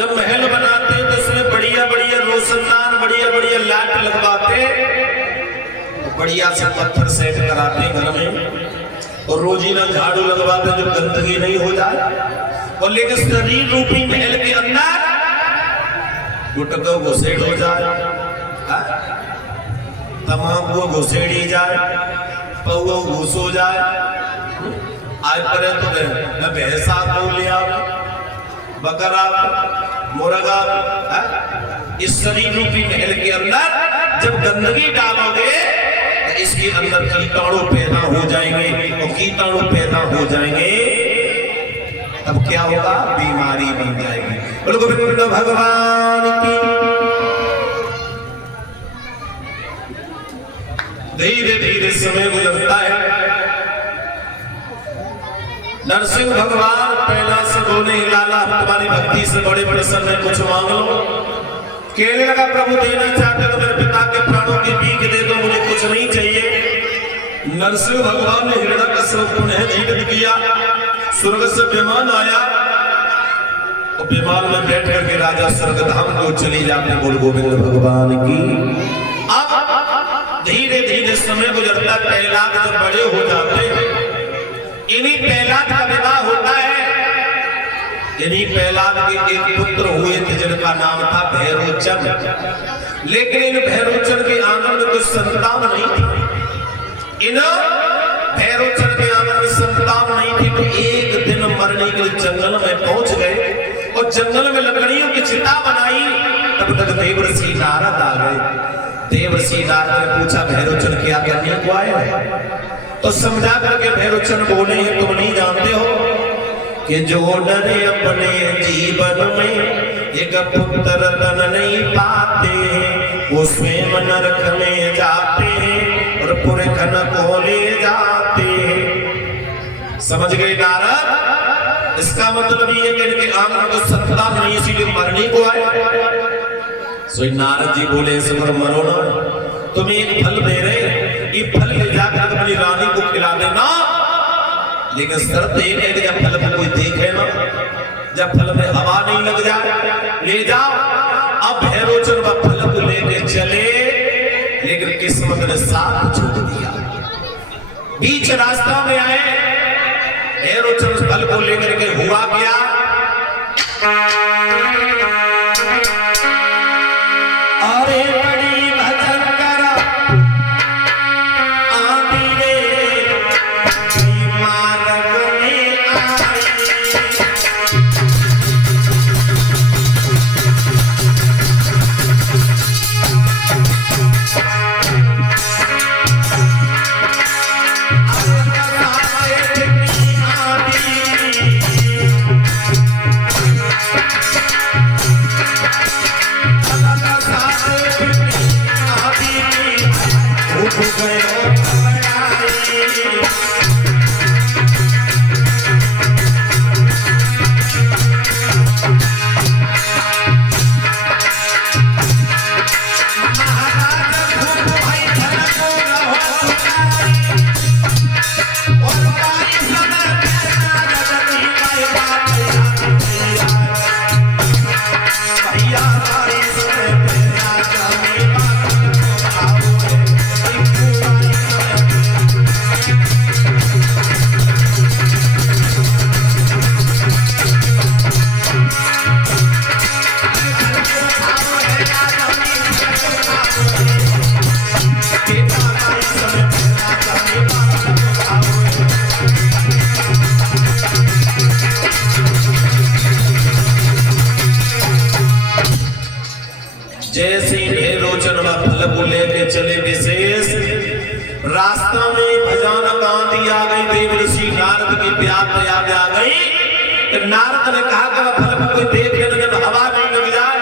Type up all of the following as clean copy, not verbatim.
जब महल बनाते तो उसमें बढ़िया बढ़िया रोशनदान बढ़िया बढ़िया लाइट लगवाते, बढ़िया से पत्थर सेट कराते घर में और रोजीना झाड़ू लगवाते जो गंदगी नहीं हो जाए। और लेकिन शरीर रूपी महल के अंदर गुटका घुसेड़ हो जाए, तमाकू घुसेड़ी जाए, पौओ घुस हो जाए, आज पर तो भैंसा को लिया बकरा मुर्गा, इस शरीर रूपी महल के अंदर जब गंदगी डालोगे तो इसके अंदर कीटाणु पैदा हो जाएंगे और कीटाणु पैदा हो जाएंगे तब क्या होगा, बीमारी बन जाएगी। बोलो गोविंद भगवान की। धीरे धीरे समय गुजरता है। नरसिंह भगवान पहला से बोले, लाला तुम्हारी भक्ति से बड़े बड़े समय कुछ मांग लो। कहने लगा प्रभु देना चाहते तो मेरे पिता के प्राणों की भीख दे दो, मुझे कुछ नहीं चाहिए। नरसिंह भगवान ने हिरण्यकश्यप को पुनः जीवित किया, स्वर्ग से विमान आया और विमान में बैठ करके राजा स्वर्गधाम को चली जाते। बोल गोविंद भगवान की। अब धीरे धीरे समय गुजरता, प्रहलाद जब बड़े हो जाते हैं, इन्हीं प्रहलाद का विवाह होता है। इन्हीं प्रहलाद के एक पुत्र हुए थे जिनका नाम था भैरोचन, लेकिन इन भैरोचन के आंगन में कुछ संतान नहीं थी। इन भैरोचन के आंगन में संतान नहीं थी तो एक दिन मरने के लिए जंगल में पहुंच गए और जंगल में लकड़ियों की चिता बनाई। तब तक देवर्षि नारद आ गए। देवर्षि नारद ने पूछा भैरोचन क्या करने को आए? तो समझा करके भैरोचन बोले हैं तुम नहीं जानते हो कि जो डरे अपने जीवन में एक पुत्र रतन नहीं पाते, वो स्वयं नरक में जाते हैं और पुरखन को ले जाते हैं। समझ गए नारद? इसका मतलब ये कि इनके आंगन को संतान नहीं इसीलिए मरने को आए। सो नारद जी बोले इस पर मरो ना, तुम्हें एक फल दे रहे, ये फल ले जाकर अपनी रानी को खिला देना, लेकिन शर्त ये है कि जब फल में कोई देखे ना, जब फल में हवा नहीं लग जाए, ले जाओ। अब भैरोचन वह फल को लेके चले, लेकिन किस्मत ने साथ छोड़ दिया। बीच रास्ता में आए, भैरोचन फल को लेकर के हुआ क्या, अरे बड़ी भजन करा चले। विशेष रास्ता में भयानक आंधी आ गई, देवर्षि नारद की प्यास याद आ गई। नारद ने कहा कि फल को कोई देख लेना, जब हवा नहीं लग जाए।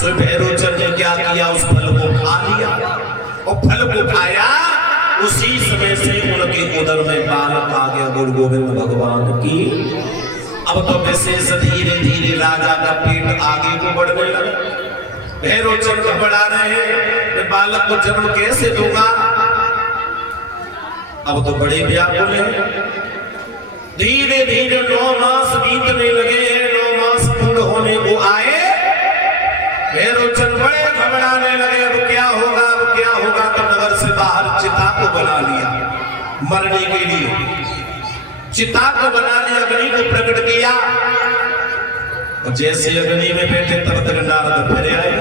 सो भैरोचन ने क्या किया, उस फल को खा लिया और फल को खाया, उसी समय से उनके उदर में बालक आ गया। बोल गोविंद भगवान की। अब तो विशेष धीरे धीरे राजा का पेट आगे को बढ़ने लगा। भैरोचन को बढ़ा रहे हैं, बालक को जन्म कैसे दूंगा। अब तो बड़े व्याकुल हैं। धीरे धीरे 9 मास बीतने लगे हैं। 9 मास पूर्ण होने को आए घबराने लगे, अब क्या होगा, अब क्या होगा। तो नगर से बाहर चिता को बना लिया मरने के लिए, चिता को बना लिया, अग्नि को प्रकट किया। और जैसे अग्नि में बैठे तब तक नारद फिर आए,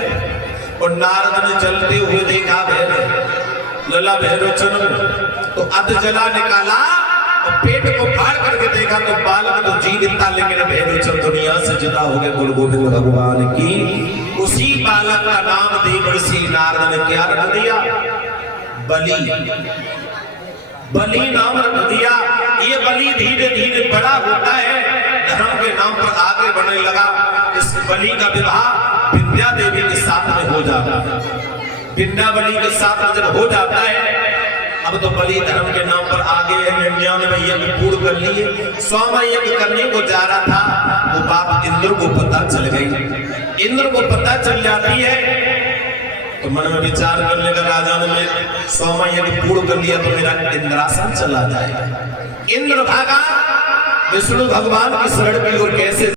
और नारद ने जलते हुए देखा भैरव, लला भैरव चरण तो अध जला निकाला, और पेट को फाड़ करके देखा तो बालक तो जीवित था, लेकिन भैरव चरण दुनिया से जुदा हो गए। गुरु गोविंद भगवान की उसी बालक का नाम देवर्षि नारद ने क्या रख दिया, बलि। बलि नाम रख दिया। ये बलि धीरे धीरे बड़ा होता है, धर्म के नाम पर आगे बढ़ने लगा। इस बलि का विवाह विद्या देवी के साथ में हो जाता है। विद्या बलि के साथ में जब हो जाता है, अब तो बलि धर्म के नाम पर आगे 99 यज्ञ पूर्ण कर लिए। 100वां यज्ञ करने को जा रहा था, वो बात इंद्र को पता चल गई। इंद्र को पता चल जाती है तो मन में विचार करने का, राजा ने मैं 100वां यज्ञ पूर्ण कर लिया तो मेरा इंद्रासन चला जाएगा। इंद्र भागा विष्णु भगवान की शरण की ओर। कैसे